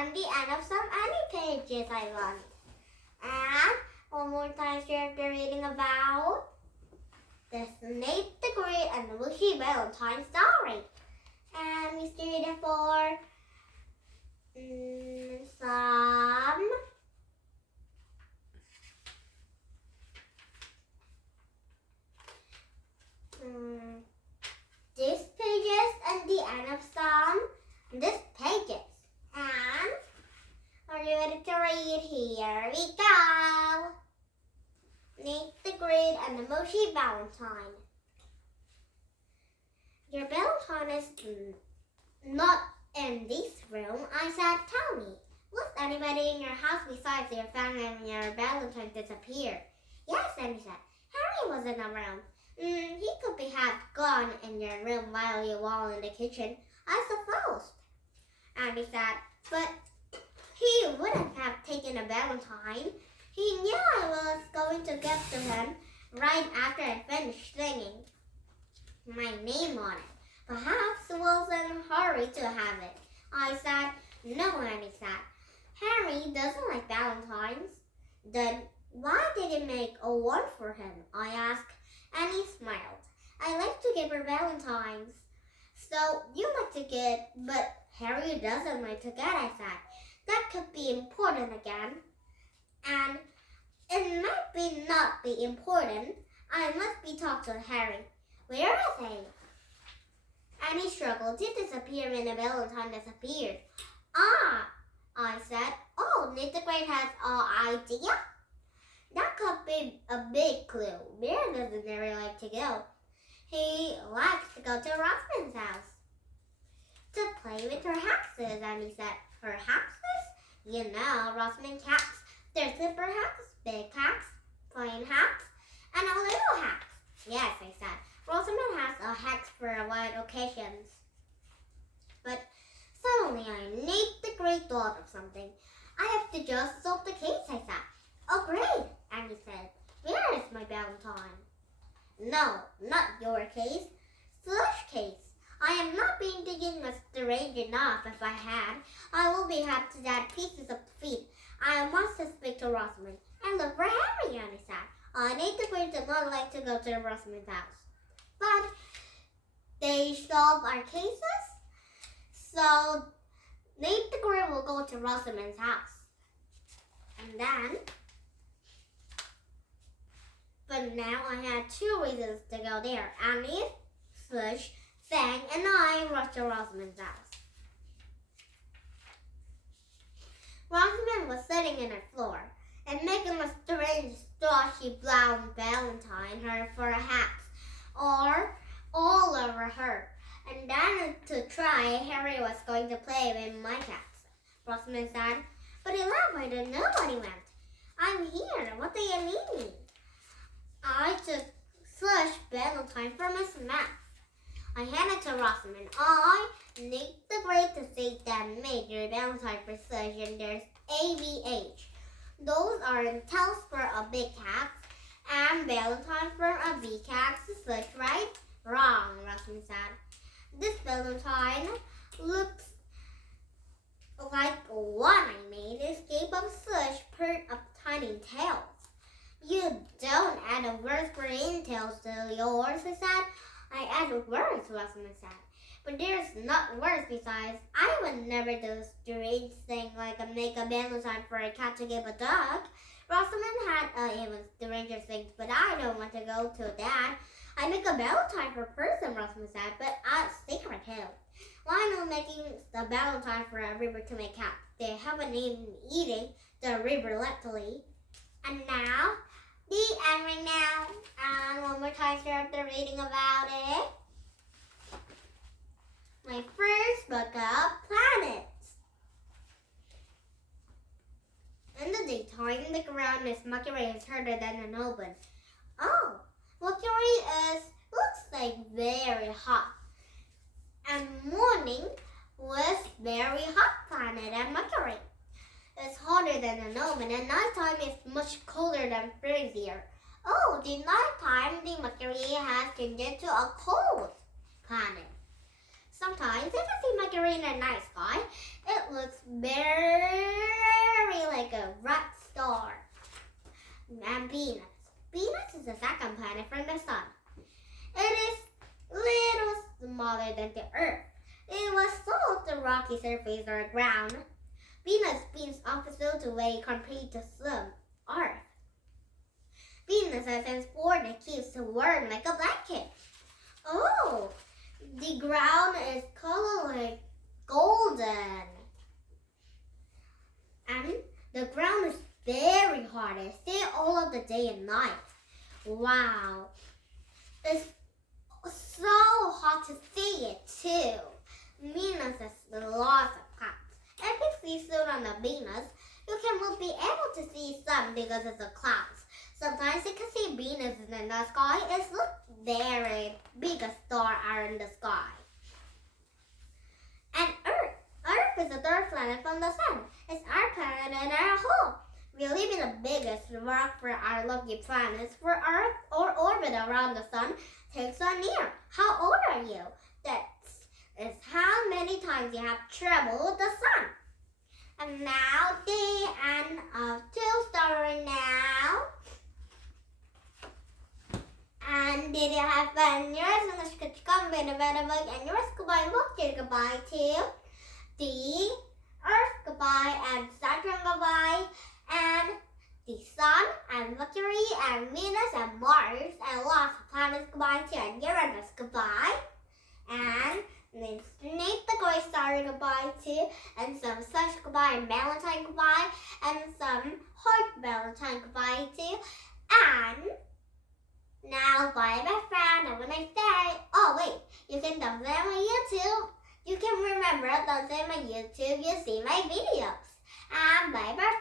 and the end of some any pages I want. And one more time, share the reading about the Snape, the Great, and the Mushy Valentine story. And we studied for some these pages and the end of some these pages. And are you ready to read? Here we go. Snape the Great and the Mushy Valentine. Your Valentine is not in this room. I said, tell me, was anybody in your house besides your family and your Valentine disappeared? Yes, Andy said. Harry was in the room. He could be have gone in your room while you were in the kitchen, I suppose. Andy said, but he wouldn't have taken a Valentine. He knew I was going to give to him right after I finished singing my name on it. Perhaps he was in a hurry to have it. I said, no, Annie said. Harry doesn't like Valentines. Then why did he make a one for him? I asked. Annie smiled. I like to give her Valentines. So you like to get, but Harry doesn't like to get, I said. That could be important again. And it might be not be important. I must be talked to Harry. Where is he? And he struggled to disappear when the Valentine disappeared. Ah, I said. Oh, Nick the Great has an idea? That could be a big clue. Where doesn't Harry like to go? He likes to go to Rosamond's house to play with her hexes, and he said, her hexes? You know, Rosamond cats. There's zipper hacks, big hacks, plain hacks, and a little hacks. Yes, I said. Rosamond has a hex for wide occasions. But suddenly I need the great thought of something. I have to just solve the case, I said. Oh, great, Annie said. Where is my Valentine? No, not your case. Slush case. I am not being thinking strange enough. If I had, I will be happy to add pieces of the feet. I must speak to Rosamond and look for Harry, Annie said. I need the Great did not like to go to Rosamond's house. But they solve our cases, so Nate the Great will go to Rosamond's house. And then, but now I had two reasons to go there. Annie, Slush, Fang, and I rushed to Rosamond's house. Rosamond was sitting in her floor and making a strange stretchy brown Valentine her for a hat or all over her. And then to try, Harry was going to play with my cats. Rosamond said, but he left, I don't know what he went. I'm here, what do you mean? I took Slush Valentine from his mouth. I handed to Rosamond. I need the Great to say that major Valentine for Slush, and there's AVH. Those are intels for a big cat and Valentine for a big cat. Slush, right? Wrong, Rosamond said. This Valentine looks like one I made. Escape of Slush pert of tiny tails. You don't add a word for tails to yours, I said. I add words, Rosamond said. But there's not words besides. I would never do a strange thing like make a Valentine for a cat to give a dog. Rosamond had even stranger things, but I don't want to go to that. I make a Valentine for a person, Rosamond said, but a secret too. Why not making the Valentine for a river to make cat? They haven't even eating the river lately. And now, the end right now. And one more time, start the reading about it. My first book of planets. In the daytime, the ground is Mercury is harder than an oven. Oh, Mercury looks like very hot. And morning was very hot planet and Mercury. It's hotter than an oven, and nighttime is much colder than freezier. Oh, the nighttime, the Mercury has changed into a cold planet. Sometimes, if I see Mercury in the night sky, it looks very like a rock star. And Venus. Venus is the second planet from the sun. It is little smaller than the Earth. It was sold the rocky surface or ground. Venus spins opposite the way compared to Sun, Earth. Venus has a sport that keeps the worm like a blanket. Oh, the ground is colored like golden. And the ground is very hot. It stays all of the day and night. Wow. It's so hot to see it too. Venus has lots of clouds. If you see sun on the Venus, you won't be able to see sun because of the clouds. Sometimes you can see Venus in the sky. It's not very big a star are in the sky. And Earth. Earth is the third planet from the sun. It's our planet and our home. We live in the biggest rock for our lucky planets. For Earth or orbit around the sun takes a year. How old are you? That is how many times you have traveled the sun. And now the end of two story now. And did you have fun? Yours and the sketchcom made a better book and yours goodbye book. Goodbye to the Earth goodbye and Saturn goodbye and the Sun and Mercury and Venus and Mars and lots of planets goodbye to and Uranus goodbye and then Snake the Great Star goodbye to and some such goodbye and Valentine goodbye and some Heart Valentine goodbye to and now bye my friend. Have a nice day. Oh wait, you can download my YouTube. You can remember download my YouTube. You see my videos. And bye bye.